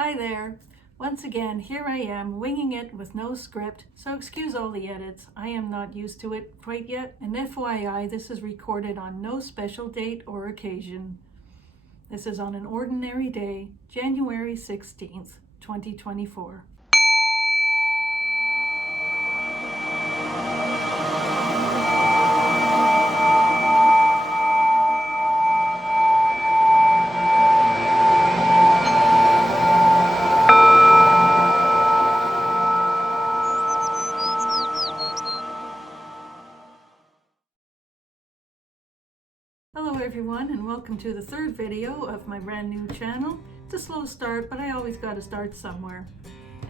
Hi there. Once again, here I am winging it with no script, so excuse all the edits. I am not used to it quite yet, and FYI, this is recorded on no special date or occasion. This is on an ordinary day, January 16th, 2024. Hello everyone, and welcome to the third video of my brand new channel. It's a slow start, but I always got to start somewhere.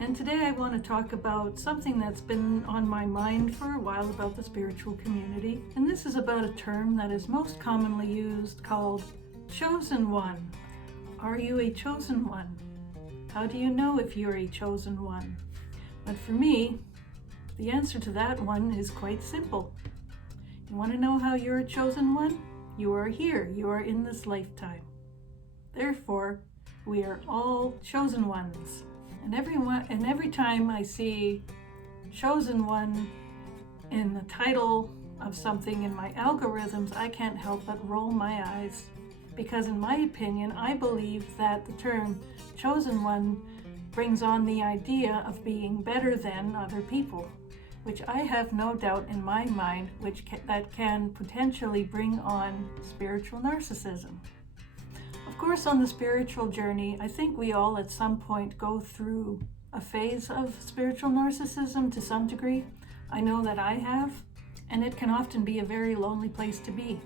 And today I want to talk about something that's been on my mind for a while about the spiritual community. And this is about a term that is most commonly used called chosen one. Are you a chosen one? How do you know if you're a chosen one? But for me, the answer to that one is quite simple. You want to know how you're a chosen one? You are here, you are in this lifetime. Therefore, we are all chosen ones. And every time I see chosen one in the title of something in my algorithms, I can't help but roll my eyes. Because in my opinion, I believe that the term chosen one brings on the idea of being better than other people, which I have no doubt in my mind that can potentially bring on spiritual narcissism. Of course, on the spiritual journey, I think we all at some point go through a phase of spiritual narcissism to some degree. I know that I have, and it can often be a very lonely place to be,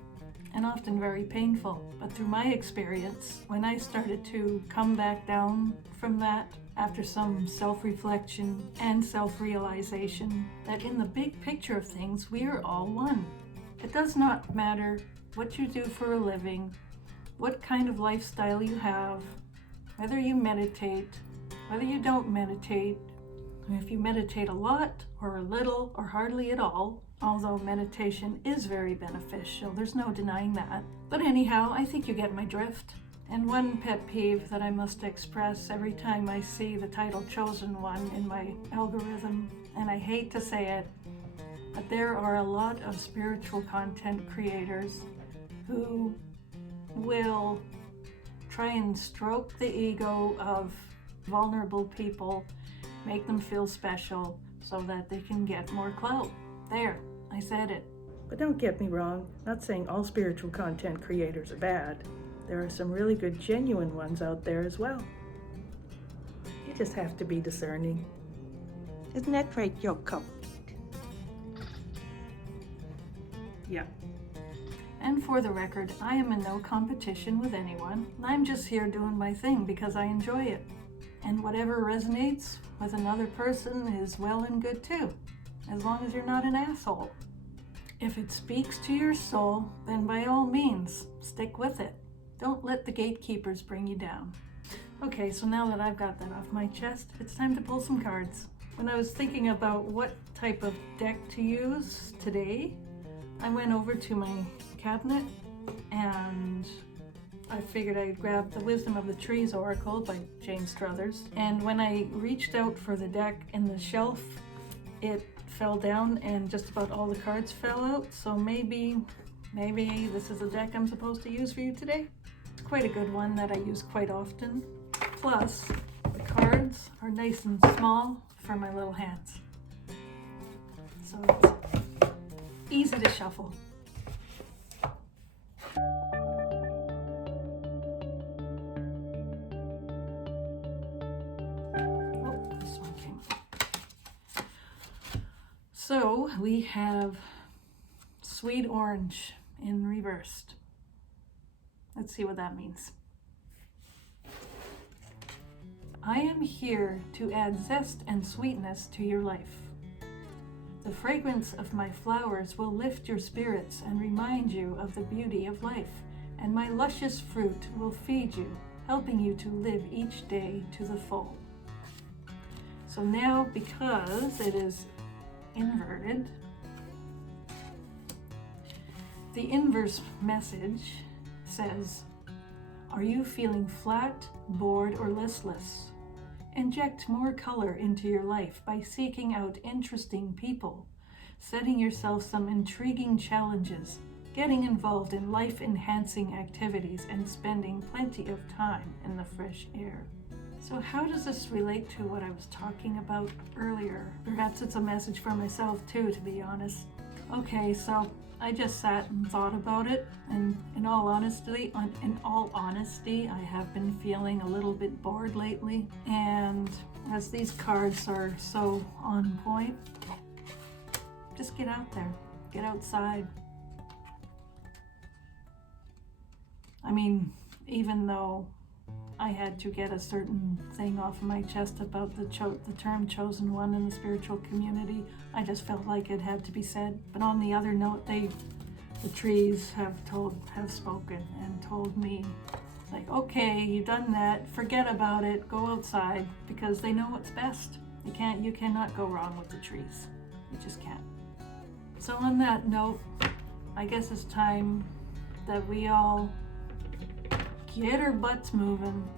and often very painful. But through my experience, when I started to come back down from that, after some self-reflection and self-realization that in the big picture of things, we are all one. It does not matter what you do for a living, what kind of lifestyle you have, whether you meditate, whether you don't meditate, if you meditate a lot or a little or hardly at all, although meditation is very beneficial, there's no denying that. But anyhow, I think you get my drift. And one pet peeve that I must express every time I see the title Chosen One in my algorithm, and I hate to say it, but there are a lot of spiritual content creators who will try and stroke the ego of vulnerable people, make them feel special so that they can get more clout. There, I said it. But don't get me wrong, not saying all spiritual content creators are bad. There are some really good, genuine ones out there as well. You just have to be discerning. Isn't that right, Yoko? Yeah. And for the record, I am in no competition with anyone. I'm just here doing my thing because I enjoy it. And whatever resonates with another person is well and good too, as long as you're not an asshole. If it speaks to your soul, then by all means, stick with it. Don't let the gatekeepers bring you down. Okay, so now that I've got that off my chest, it's time to pull some cards. When I was thinking about what type of deck to use today, I went over to my cabinet and I figured I'd grab the Wisdom of the Trees Oracle by Jane Struthers. And when I reached out for the deck in the shelf, it fell down and just about all the cards fell out. So maybe this is the deck I'm supposed to use for you today. It's quite a good one that I use quite often. Plus, the cards are nice and small for my little hands. So it's easy to shuffle. Oh, this one came up. So we have Sweet Orange in reversed. Let's see what that means. I am here to add zest and sweetness to your life. The fragrance of my flowers will lift your spirits and remind you of the beauty of life, and my luscious fruit will feed you, helping you to live each day to the full. So now, because it is inverted, the inverse message says, are you feeling flat, bored, or listless? Inject more color into your life by seeking out interesting people, setting yourself some intriguing challenges, getting involved in life-enhancing activities, and spending plenty of time in the fresh air. So how does this relate to what I was talking about earlier? Perhaps it's a message for myself too, to be honest. Okay, so I just sat and thought about it, and in all honesty, I have been feeling a little bit bored lately, and as these cards are so on point, just get out there, get outside. I mean, even though I had to get a certain thing off of my chest about the term chosen one in the spiritual community, I just felt like it had to be said. But on the other note, the trees have spoken and told me, like, okay, you've done that, forget about it, go outside, because they know what's best. You cannot go wrong with the trees. You just can't. So on that note, I guess it's time that we all get our butts moving,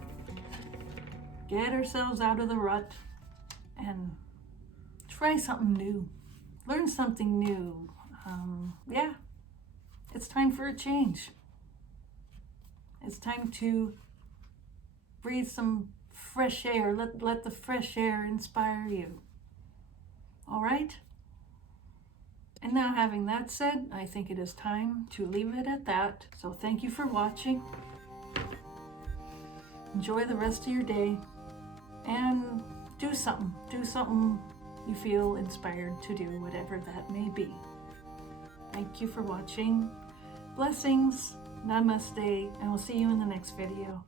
get ourselves out of the rut, and try something new, learn something new. Yeah, it's time for a change. It's time to breathe some fresh air. Let the fresh air inspire you. All right? And now, having that said, I think it is time to leave it at that. So thank you for watching. Enjoy the rest of your day, and do something you feel inspired to do, whatever that may be. Thank you for watching. Blessings, namaste, and we'll see you in the next video.